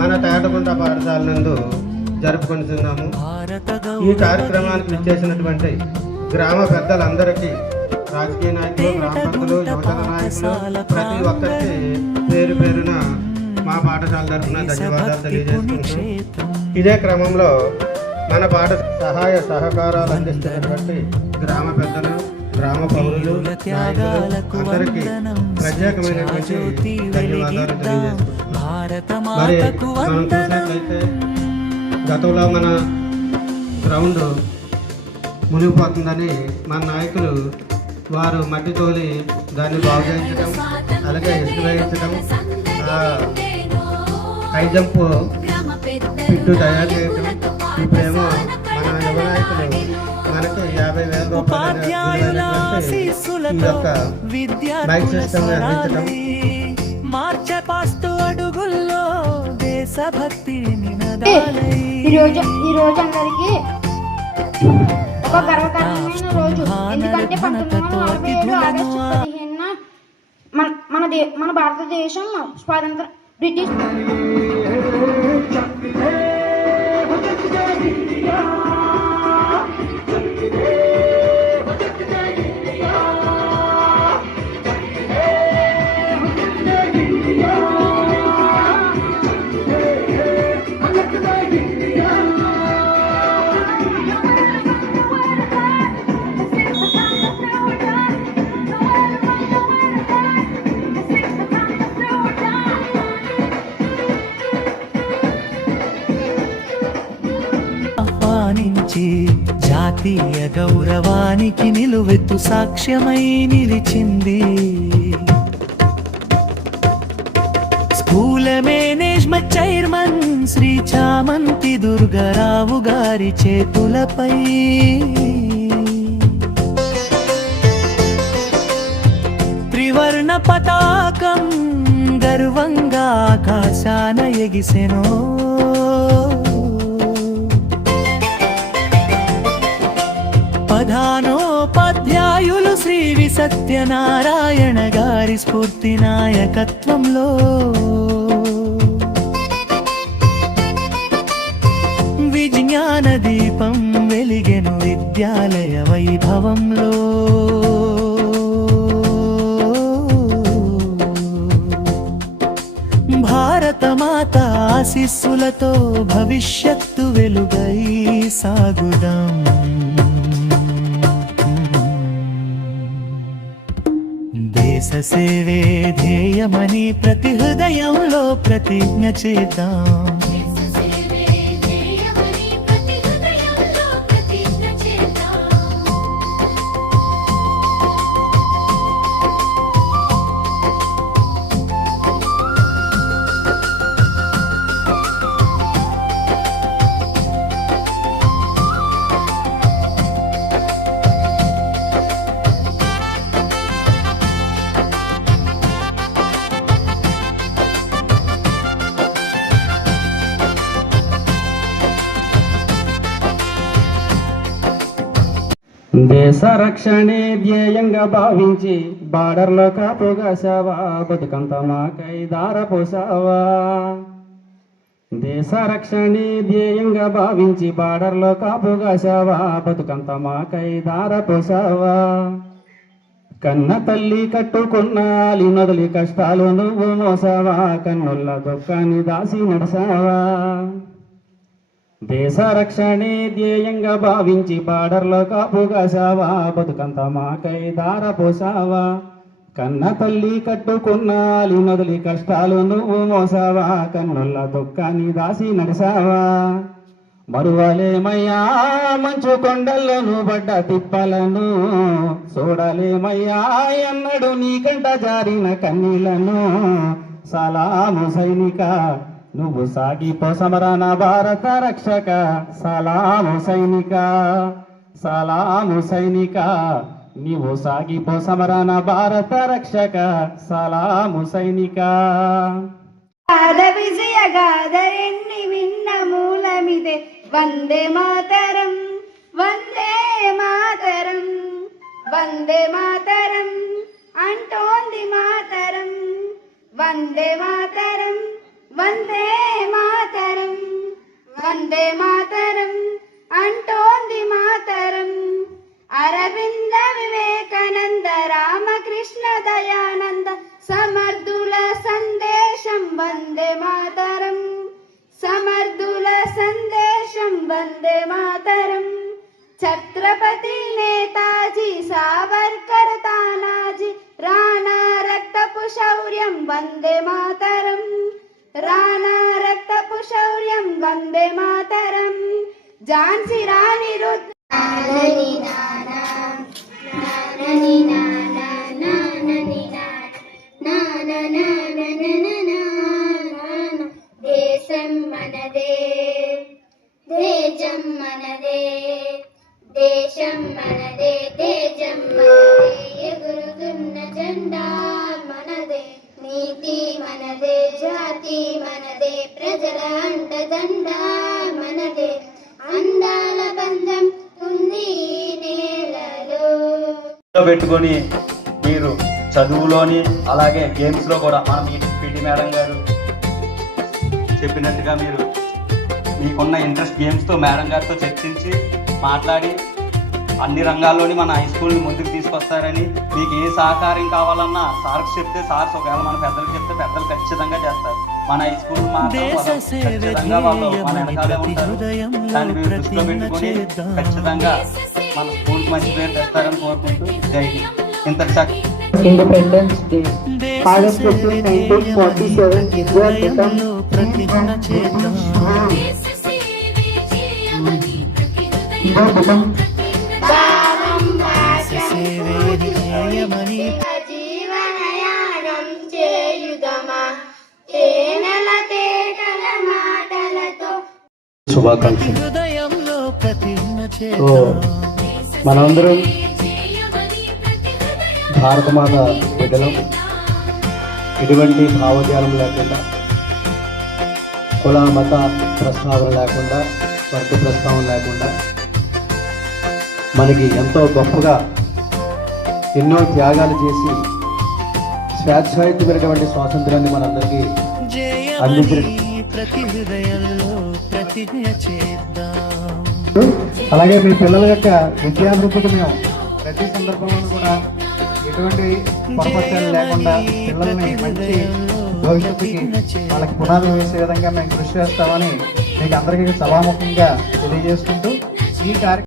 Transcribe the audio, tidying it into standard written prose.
మన తాటగుంట పాఠశాల నందు జరుపుకుంటున్నాము. ఈ కార్యక్రమానికి విచ్చేసినటువంటి గ్రామ పెద్దలందరికీ, రాజకీయ నాయకులు, గ్రామ పెద్దలు, యువజన నాయకులు, ప్రతి ఒక్కరికి పేరు పేరున మా పాఠశాల తరఫున ధన్యవాదాలు తెలియజేస్తున్నాం. ఇదే క్రమంలో మన పాఠ సహాయ సహకారాలు అందిస్తున్నటువంటి గ్రామ పెద్దలు, గ్రామ పౌరులు, నాయకులు అందరికీ ప్రత్యేకమైనటువంటి ధన్యవాదాలు తెలియజేస్తున్నాం. మరి మనం చూసినట్లయితే గతంలో మన గ్రౌండ్ మునిగిపోతుందని మన నాయకులు వారు మట్టి తోలి దాన్ని బాగు చేయించడం, అలాగే ఇసుక వేయించడం, హై జంప్ పిట్టు తయారు చేయడం. ఇప్పుడేమో మన యువ నాయకులు మనకు 50,000 రూపాయల బైక్ సిస్టమ్ అందించడం. ఈరోజు అందరికి ఒక గర్వకారణమైన రోజు. ఎందుకంటే 1947 ఆగస్టు 15న మన భారతదేశం స్వాతంత్ర బ్రిటిష్ జాతీయ గౌరవానికి నిలువెత్తు సాక్ష్యమై నిలిచింది. స్కూల్ మేనేజ్మెంట్ చైర్మన్ శ్రీ చామంతి దుర్గారావు గారి చేతులపై త్రివర్ణ పతాకం గర్వంగా ఆకాశాన ఎగిసెనో. ప్రధానోపాధ్యాయులు శ్రీ వి సత్యనారాయణ గారి స్ఫూర్తి నాయకత్వంలో విజ్ఞాన దీపం వెలిగెను విద్యాలయ వైభవంలో. భారతమాత ఆశీస్సులతో భవిష్యత్తు వెలుగై సాగుదాం. దేశ సేవే ధ్యేయమని ప్రతి హృదయంలో ప్రతిజ్ఞ చేద్దాం. దేశ రక్షణే ధ్యేయంగా భావించి బార్డర్లో కాపుగాసావా, బతుకంత మాకై దారపోసావా. దేశ రక్షణే ధ్యేయంగా భావించి బార్డర్లో కాపుగాసావా, బతుకంత మాకై దారపోసావా. కన్న తల్లి కట్టుకున్న నదులి కష్టాలు నువ్వు మోసావా, కన్నుల దుఃఖాన్ని దాసి నడసావా. దేశ రక్షణే ధ్యేయంగా భావించి బార్డర్లో కాపుగాసావా, బతుకంత మాకై దారపోసావా. కన్న తల్లి కట్టుకున్న నదులి కష్టాలు నువ్వు మోసావా, కన్నుల దుఃఖాన్ని దాసి నడిసావా. మరువలేమయ్యా మంచు కొండలను పడ్డ తిప్పలను, చూడలేమయ్యా ఎన్నడు నీకంట జారిన కన్నీలను. సలాము సైనిక నువ్వు సాగిపో సమరణ భారత రక్షక, సలాము సైనిక, సలాము సైనిక నీవు సాగిపో సమరణ భారత రక్షక, సలాము సైనిక. విజయ గాథరెన్ని విన్న మూలమిదే, వందే మాతరం, వందే మాతరం, వందే మాతరం అంటోంది మాతరం, వందే మాతరం. వందే మాతరం వందే మాతరం అంటోంది మాతరం. అరవింద వివేకానంద రామకృష్ణ దయానంద సమర్థుల సందేశం వందే మాతరం. సమర్థుల సందేశం వందే మాతరం. ఛత్రపతి నేతాజీ సావర్కర్ తానాజీ రాణా రక్తపు శౌర్యం వందే మాతరం. రాణా రక్తపు శౌర్యం వందే మాతరం. ఝాన్సీ రాణి రుద్ర నానని నానా నానని నానా నానని నానా నానా దేశం మనదే దేశం మనదే దేశం మనదే దేశం మనదే ఎగురుతున్న జెండా మనదే నీతి మనదే జాతి మనదే ప్రజల అండదండ మనదే అందాల బంధం ఉంది నేలలో. పెట్టుకొని మీరు చదువులోని అలాగే గేమ్స్లో కూడా మన పీటీ మేడం గారు చెప్పినట్టుగా మీరు మీకున్న ఇంట్రెస్ట్ గేమ్స్తో మేడం గారితో చర్చించి మాట్లాడి అన్ని రంగాల్లోని మన హై స్కూల్ని ముందుకు తీసుకొస్తారని, మీకు ఏ సహకారం కావాలన్నా సార్కి చెప్తే సార్స్, ఒకవేళ మన పెద్దలకు చెప్తే పెద్దలు ఖచ్చితంగా చేస్తారు. మన హై స్కూల్ ఖచ్చితంగా వాళ్ళు మన వెనకాలే ఉంటారు. దాన్ని మీరు దృష్టిలో పెట్టుకుని ఖచ్చితంగా మన స్కూల్కి మంచి పేరు తెస్తారని కోరుకుంటూ జై హింద్. ఇంత Independence Day. August 15, 1947, India became జీవనయానం చేయుదమా తేనెల తేటల మాటలతో. శుభాకాంక్షలు. హృదయంలో ప్రతిజ్ఞ సో మనందరం భారతమాత బిడ్డలం. ఎటువంటి భావజాలం లేకుండా, కుల మత ప్రస్తావన లేకుండా, వర్గ ప్రస్తావన లేకుండా మనకి ఎంతో గొప్పగా ఎన్నో త్యాగాలు చేసి స్వేచ్ఛాయుతమైనటువంటి స్వాతంత్రాన్ని మనందరికీ అందించిన, ప్రతి హృదయంలో ప్రతిజ్ఞ చేద్దాం. అలాగే మీ పిల్లల యొక్క విద్యాభివృద్ధికి మేము ప్రతి సందర్భంలో కూడా ఎటువంటి పొరపచ్చాలు లేకుండా పిల్లల్ని మంచి భవిష్యత్తుకి వాళ్ళకి పునాదులు వేసే విధంగా మేము కృషి చేస్తామని మీకు అందరికీ సభాముఖంగా తెలియజేసుకుంటూ ఈ కార్యక్రమం